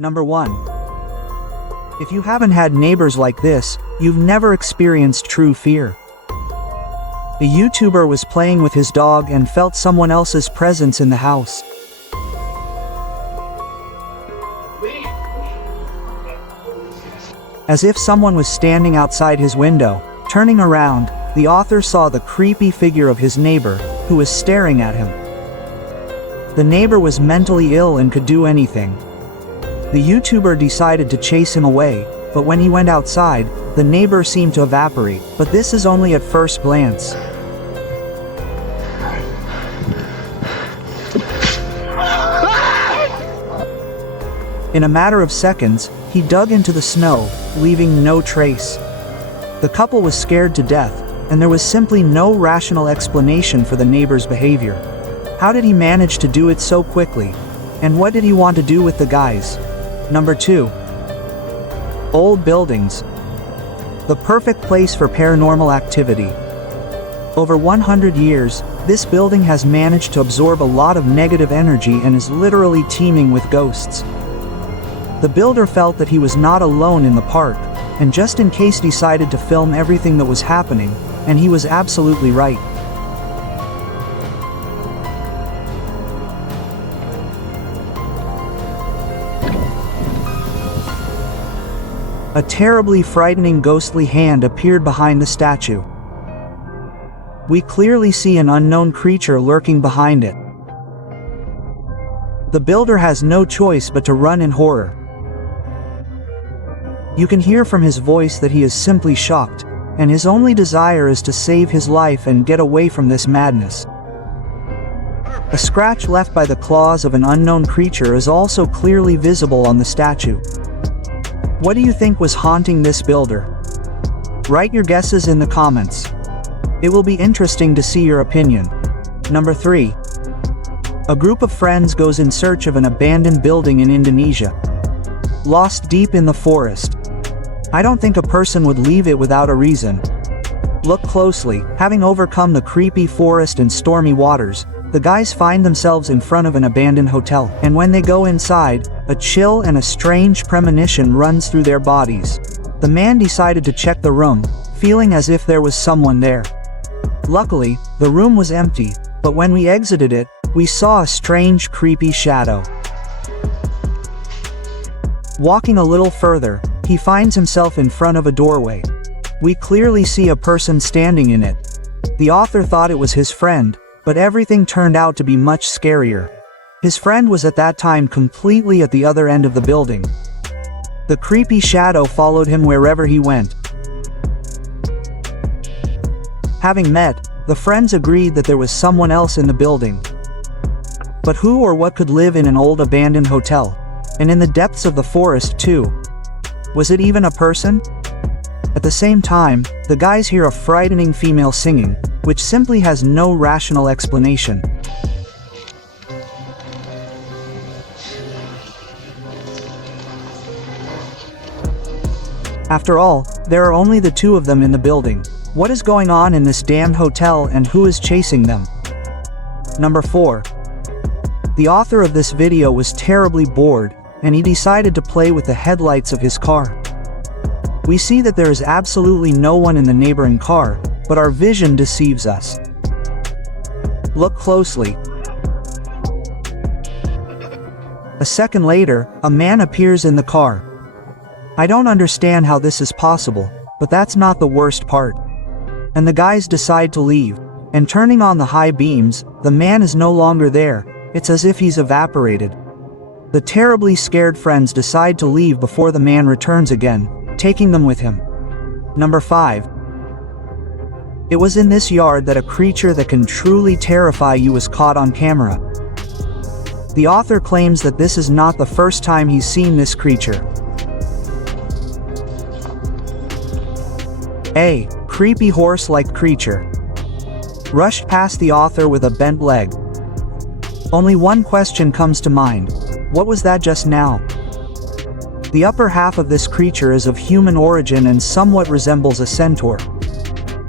Number 1. If you haven't had neighbors like this, you've never experienced true fear. A YouTuber was playing with his dog and felt someone else's presence in the house. As if someone was standing outside his window. Turning around, the author saw the creepy figure of his neighbor, who was staring at him. The neighbor was mentally ill and could do anything. The YouTuber decided to chase him away, but when he went outside, the neighbor seemed to evaporate, but this is only at first glance. In a matter of seconds, he dug into the snow, leaving no trace. The couple was scared to death, and there was simply no rational explanation for the neighbor's behavior. How did he manage to do it so quickly? And what did he want to do with the guys? Number 2. Old buildings. The perfect place for paranormal activity. Over 100 years, this building has managed to absorb a lot of negative energy and is literally teeming with ghosts. The builder felt that he was not alone in the park, and just in case decided to film everything that was happening, and he was absolutely right. A terribly frightening ghostly hand appeared behind the statue. We clearly see an unknown creature lurking behind it. The builder has no choice but to run in horror. You can hear from his voice that he is simply shocked, and his only desire is to save his life and get away from this madness. A scratch left by the claws of an unknown creature is also clearly visible on the statue. What do you think was haunting this builder? Write your guesses in the comments. It will be interesting to see your opinion. Number 3. A group of friends goes in search of an abandoned building in Indonesia. Lost deep in the forest. I don't think a person would leave it without a reason. Look closely. Having overcome the creepy forest and stormy waters, the guys find themselves in front of an abandoned hotel, and when they go inside, a chill and a strange premonition runs through their bodies. The man decided to check the room, feeling as if there was someone there. Luckily, the room was empty, but when we exited it, we saw a strange creepy shadow. Walking a little further, he finds himself in front of a doorway. We clearly see a person standing in it. The author thought it was his friend, but everything turned out to be much scarier. His friend was at that time completely at the other end of the building. The creepy shadow followed him wherever he went. Having met, the friends agreed that there was someone else in the building. But who or what could live in an old abandoned hotel? And in the depths of the forest too? Was it even a person? At the same time, the guys hear a frightening female singing, which simply has no rational explanation. After all, there are only the two of them in the building. What is going on in this damned hotel and who is chasing them? Number 4. The author of this video was terribly bored, and he decided to play with the headlights of his car. We see that there is absolutely no one in the neighboring car, but our vision deceives us. Look closely. A second later, a man appears in the car. I don't understand how this is possible, but that's not the worst part. And the guys decide to leave, and turning on the high beams, the man is no longer there. It's as if he's evaporated. The terribly scared friends decide to leave before the man returns again, taking them with him. Number 5. It was in this yard that a creature that can truly terrify you was caught on camera. The author claims that this is not the first time he's seen this creature. A creepy horse-like creature rushed past the author with a bent leg. Only one question comes to mind. What was that just now? The upper half of this creature is of human origin and somewhat resembles a centaur.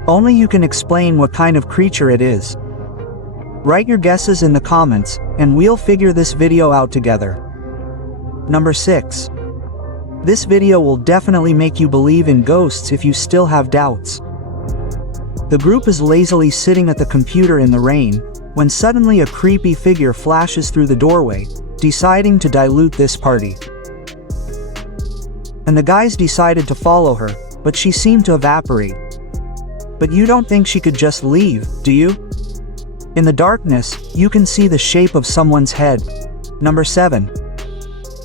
Only you can explain what kind of creature it is. Write your guesses in the comments, and we'll figure this video out together. Number 6. This video will definitely make you believe in ghosts if you still have doubts. The group is lazily sitting at the computer in the rain, when suddenly a creepy figure flashes through the doorway, deciding to dilute this party. And the guys decided to follow her, but she seemed to evaporate. But you don't think she could just leave, do you? In the darkness, you can see the shape of someone's head. Number 7.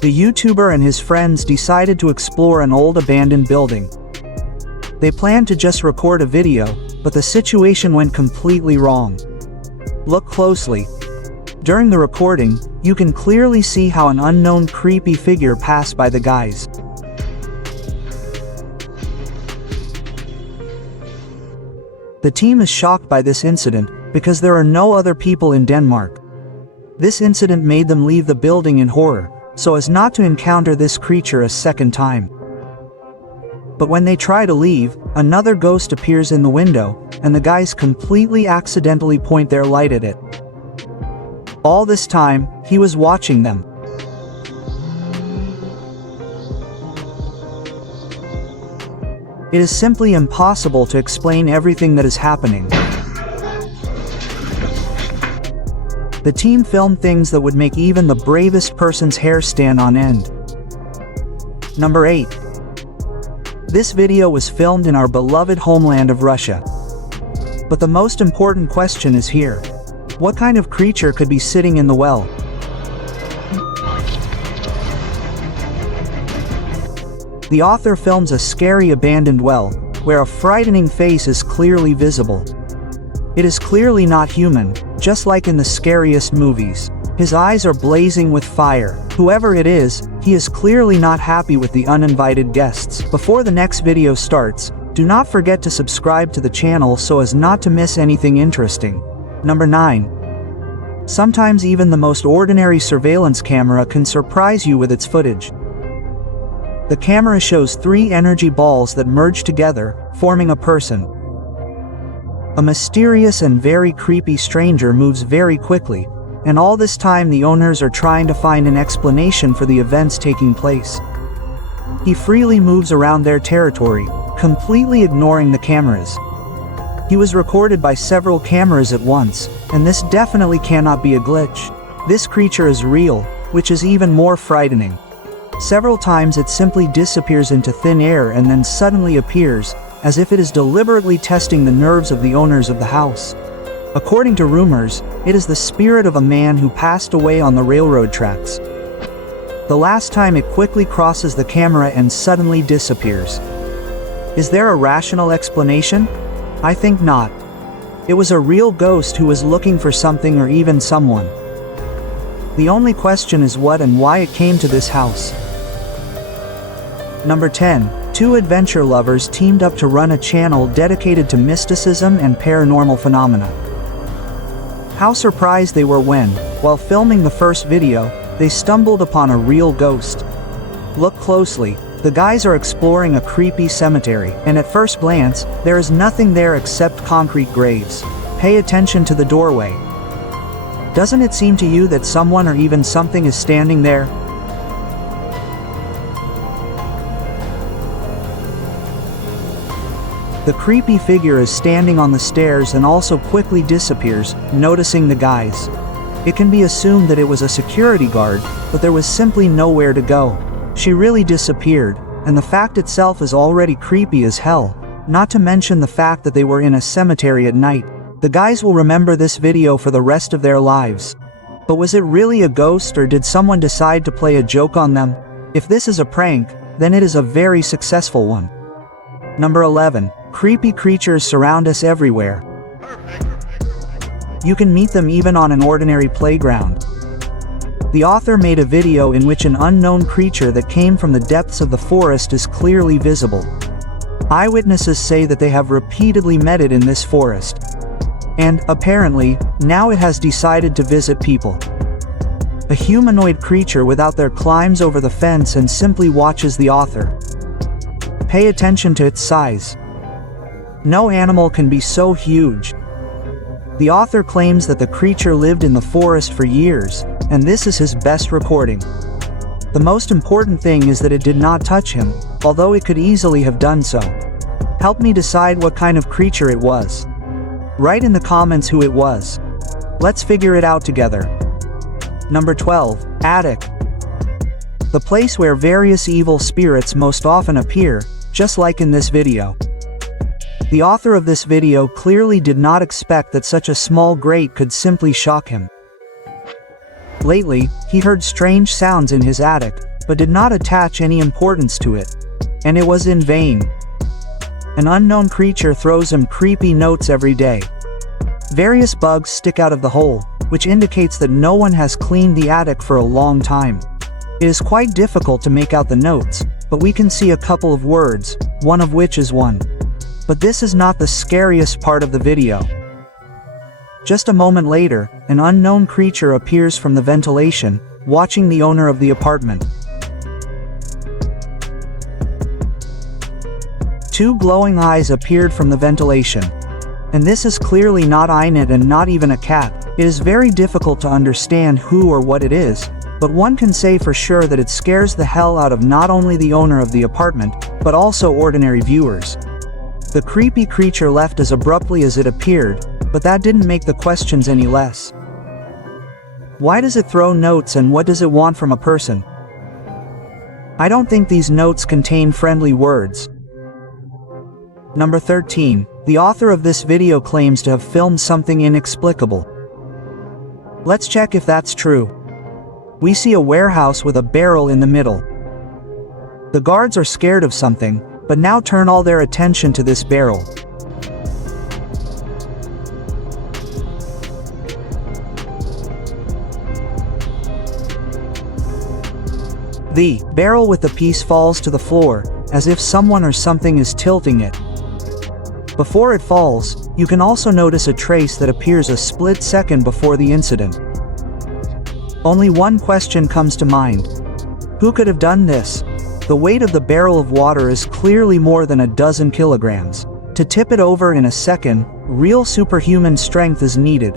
The YouTuber and his friends decided to explore an old abandoned building. They planned to just record a video, but the situation went completely wrong. Look closely. During the recording, you can clearly see how an unknown creepy figure passed by the guys. The team is shocked by this incident, because there are no other people in Denmark. This incident made them leave the building in horror, so as not to encounter this creature a second time. But when they try to leave, another ghost appears in the window, and the guys completely accidentally point their light at it. All this time, he was watching them. It is simply impossible to explain everything that is happening. The team filmed things that would make even the bravest person's hair stand on end. Number 8. This video was filmed in our beloved homeland of Russia. But the most important question is here. What kind of creature could be sitting in the well? The author films a scary abandoned well, where a frightening face is clearly visible. It is clearly not human, just like in the scariest movies. His eyes are blazing with fire. Whoever it is, he is clearly not happy with the uninvited guests. Before the next video starts, do not forget to subscribe to the channel so as not to miss anything interesting. Number 9. Sometimes even the most ordinary surveillance camera can surprise you with its footage. The camera shows 3 energy balls that merge together, forming a person. A mysterious and very creepy stranger moves very quickly, and all this time the owners are trying to find an explanation for the events taking place. He freely moves around their territory, completely ignoring the cameras. He was recorded by several cameras at once, and this definitely cannot be a glitch. This creature is real, which is even more frightening. Several times it simply disappears into thin air and then suddenly appears, as if it is deliberately testing the nerves of the owners of the house. According to rumors, it is the spirit of a man who passed away on the railroad tracks. The last time it quickly crosses the camera and suddenly disappears. Is there a rational explanation? I think not. It was a real ghost who was looking for something or even someone. The only question is what and why it came to this house. Number 10. 2 adventure lovers teamed up to run a channel dedicated to mysticism and paranormal phenomena. How surprised they were when, while filming the first video, they stumbled upon a real ghost. Look closely. The guys are exploring a creepy cemetery, and at first glance, there is nothing there except concrete graves. Pay attention to the doorway. Doesn't it seem to you that someone or even something is standing there? The creepy figure is standing on the stairs and also quickly disappears, noticing the guys. It can be assumed that it was a security guard, but there was simply nowhere to go. She really disappeared, and the fact itself is already creepy as hell, not to mention the fact that they were in a cemetery at night. The guys will remember this video for the rest of their lives. But was it really a ghost or did someone decide to play a joke on them? If this is a prank, then it is a very successful one. Number 11. Creepy creatures surround us everywhere. You can meet them even on an ordinary playground. The author made a video in which an unknown creature that came from the depths of the forest is clearly visible. Eyewitnesses say that they have repeatedly met it in this forest. And, apparently, now it has decided to visit people. A humanoid creature without their climbs over the fence and simply watches the author. Pay attention to its size. No animal can be so huge. The author claims that the creature lived in the forest for years, and this is his best recording. The most important thing is that it did not touch him, although it could easily have done so. Help me decide what kind of creature it was. Write in the comments who it was. Let's figure it out together. Number 12. Attic. The place where various evil spirits most often appear, just like in this video. The author of this video clearly did not expect that such a small grate could simply shock him. Lately, he heard strange sounds in his attic, but did not attach any importance to it. And it was in vain. An unknown creature throws him creepy notes every day. Various bugs stick out of the hole, which indicates that no one has cleaned the attic for a long time. It is quite difficult to make out the notes, but we can see a couple of words, one of which is one. But this is not the scariest part of the video. Just a moment later, an unknown creature appears from the ventilation, watching the owner of the apartment. Two glowing eyes appeared from the ventilation. And this is clearly not Einet and not even a cat. It is very difficult to understand who or what it is, but one can say for sure that it scares the hell out of not only the owner of the apartment, but also ordinary viewers. The creepy creature left as abruptly as it appeared, but that didn't make the questions any less. Why does it throw notes and what does it want from a person? I don't think these notes contain friendly words. Number 13. The author of this video claims to have filmed something inexplicable. Let's check if that's true. We see a warehouse with a barrel in the middle. The guards are scared of something, but now turn all their attention to this barrel. The barrel with the piece falls to the floor, as if someone or something is tilting it. Before it falls, you can also notice a trace that appears a split second before the incident. Only one question comes to mind. Who could have done this? The weight of the barrel of water is clearly more than a dozen kilograms. To tip it over in a second, real superhuman strength is needed.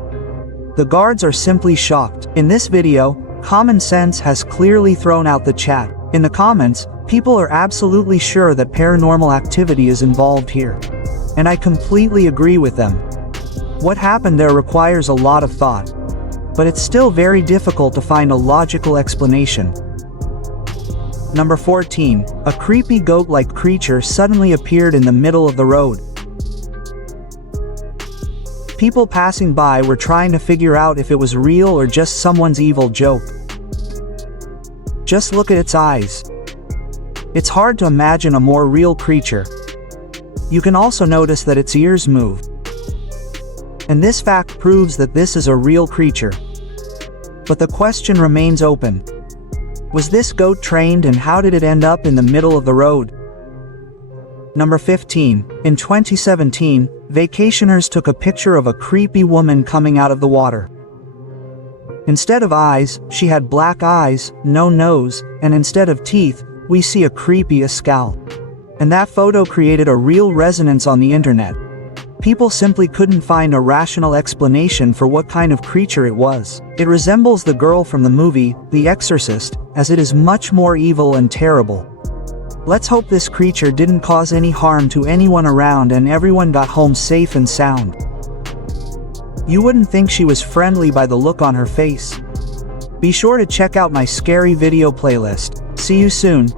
The guards are simply shocked. In this video, common sense has clearly thrown out the chat. In the comments, people are absolutely sure that paranormal activity is involved here. And I completely agree with them. What happened there requires a lot of thought. But it's still very difficult to find a logical explanation. Number 14. A creepy goat-like creature suddenly appeared in the middle of the road. People passing by were trying to figure out if it was real or just someone's evil joke. Just look at its eyes. It's hard to imagine a more real creature. You can also notice that its ears move. And this fact proves that this is a real creature. But the question remains open. Was this goat trained and how did it end up in the middle of the road? Number 15. In 2017, vacationers took a picture of a creepy woman coming out of the water. Instead of eyes, she had black eyes, no nose, and instead of teeth, we see a creepy scowl. And that photo created a real resonance on the internet. People simply couldn't find a rational explanation for what kind of creature it was. It resembles the girl from the movie, The Exorcist, as it is much more evil and terrible. Let's hope this creature didn't cause any harm to anyone around and everyone got home safe and sound. You wouldn't think she was friendly by the look on her face. Be sure to check out my scary video playlist. See you soon.